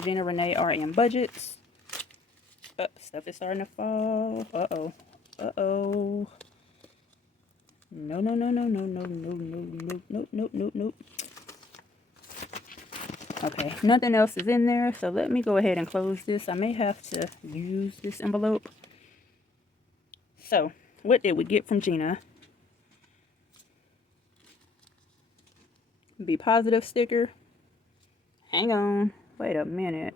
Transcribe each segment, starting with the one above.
and Gina Renee are in budgets. Stuff is starting to fall. Uh-oh. Uh-oh. No, no, no, no, no, no, no, no, no, no, no, no, no. Okay, nothing else is in there, so let me go ahead and close this. I may have to use this envelope. So, what did we get from Gina? Be positive sticker. Hang on. Wait a minute.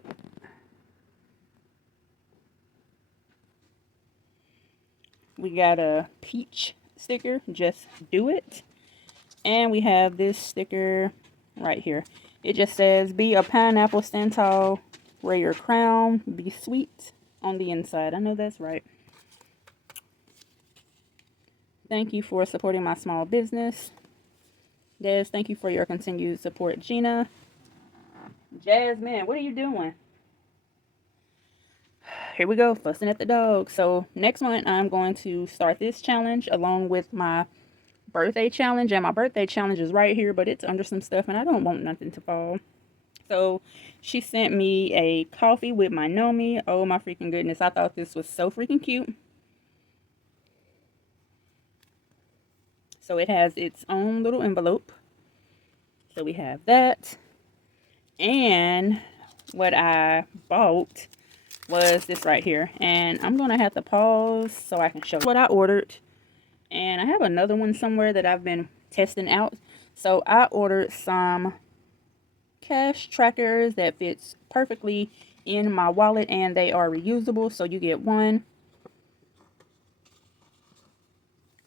We got a peach sticker. Just do it. And we have this sticker right here. It just says, be a pineapple, stand tall, wear your crown, be sweet on the inside. I know that's right. Thank you for supporting my small business. Des, thank you for your continued support. Gina. Jasmine, what are you doing? Here we go, fussing at the dog. So next month, I'm going to start this challenge along with my birthday challenge. And my birthday challenge is right here, but it's under some stuff, and I don't want nothing to fall. So she sent me a coffee with my Nomi. Oh my freaking goodness, I thought this was so freaking cute. So it has its own little envelope. So we have that. And what I bought was this right here. And I'm going to have to pause so I can show what I ordered. And I have another one somewhere that I've been testing out. So I ordered some cash trackers that fits perfectly in my wallet, and they are reusable. So you get 1,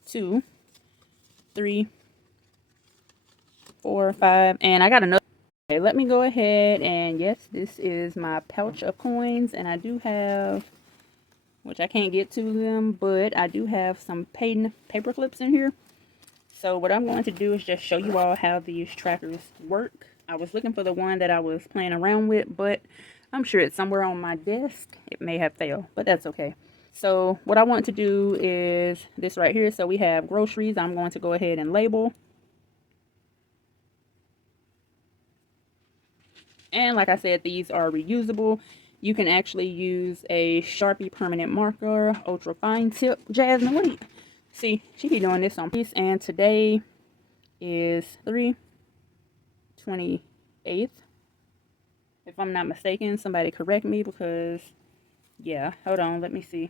2, 3, 4, 5, and I got another. Okay, let me go ahead and yes, this is my pouch of coins, and I do have, which I can't get to them, but I do have some paper clips in here. So what I'm going to do is just show you all how these trackers work. I was looking for the one that I was playing around with, but I'm sure it's somewhere on my desk. It may have failed, but that's okay. So what I want to do is this right here. So we have groceries. I'm going to go ahead and label. And like I said, these are reusable. You can actually use a Sharpie permanent marker, ultra fine tip. Jasmine, what do you see? She be doing this on piece. And today is 3/28th. If I'm not mistaken, somebody correct me because, yeah, hold on, let me see.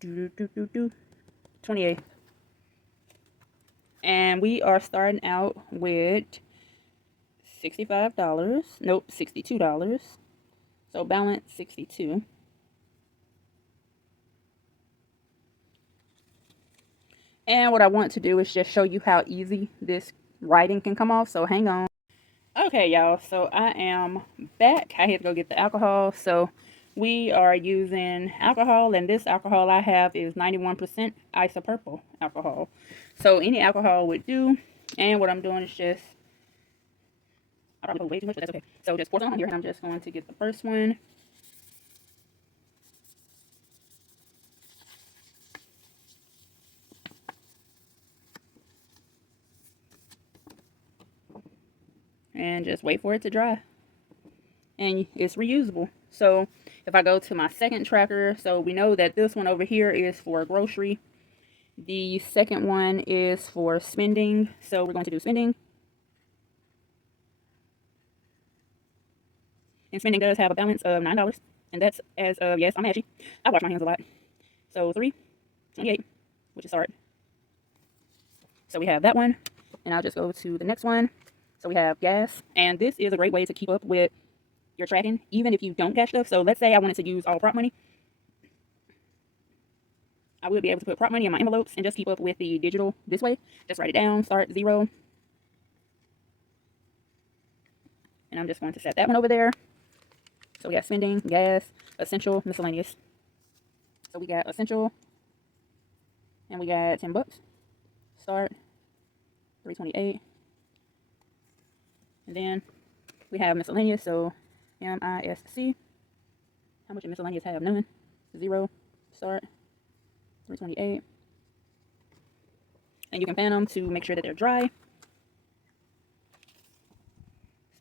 Do, do, do, do. 28th. And we are starting out with $65. Nope, $62. So balance 62. And what I want to do is just show you how easy this writing can come off. So hang on. Okay, y'all. So I am back. I had to go get the alcohol. So we are using alcohol, and this alcohol I have is 91% isopropyl alcohol. So any alcohol would do. And what I'm doing is just, I don't know, way too much, but that's okay. So just pour some on here, and I'm just going to get the first one. And just wait for it to dry. And it's reusable. So if I go to my second tracker, so we know that this one over here is for grocery. The second one is for spending. So we're going to do spending. And spending does have a balance of $9. And that's as of, yes, I'm ashy. I wash my hands a lot. So 3/28, which is hard. So we have that one. And I'll just go to the next one. So we have gas. And this is a great way to keep up with your tracking, even if you don't cash stuff. So let's say I wanted to use all prop money. I would be able to put prop money in my envelopes and just keep up with the digital this way. Just write it down, start 0. And I'm just going to set that one over there. So we got spending, gas, essential, miscellaneous. So we got essential, and we got $10. Start, 3/28. And then we have miscellaneous, so MISC. How much in miscellaneous have? None. 0. Start, 3/28. And you can fan them to make sure that they're dry.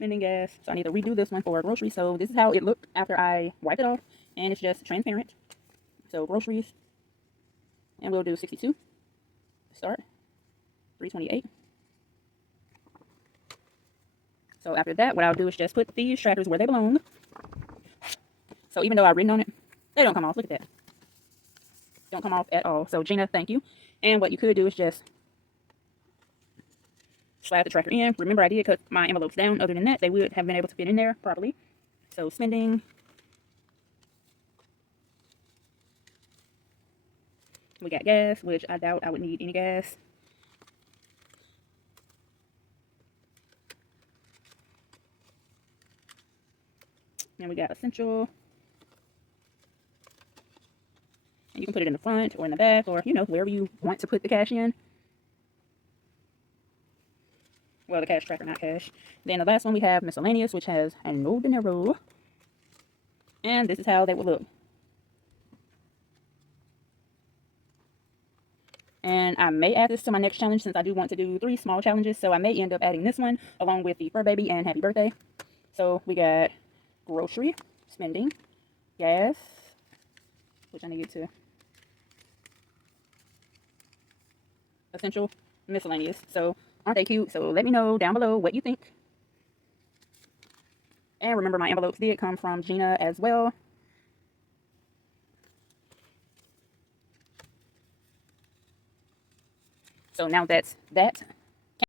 spending gas. So I need to redo this one for groceries. So this is how it looked after I wiped it off. And it's just transparent. So groceries. And we'll do 62. Start. 328. So after that, what I'll do is just put these trackers where they belong. So even though I've written on it, they don't come off. Look at that. Don't come off at all. So Gina, thank you. And what you could do is just slide the tracker in. Remember, I did cut my envelopes down. Other than that, they would have been able to fit in there properly. So spending. We got gas, which I doubt I would need any gas. And we got essential. And you can put it in the front or in the back or, you know, wherever you want to put the cash in. Well, the cash tracker, not cash. Then the last one we have miscellaneous, which has no dinero. And this is how they would look. And I may add this to my next challenge since I do want to do 3 small challenges. So I may end up adding this one along with the fur baby and happy birthday. So we got grocery, spending, gas, which I need to, essential, miscellaneous. So aren't they cute? So let me know down below what you think. And remember, my envelopes did come from Gina as well. So now that's that.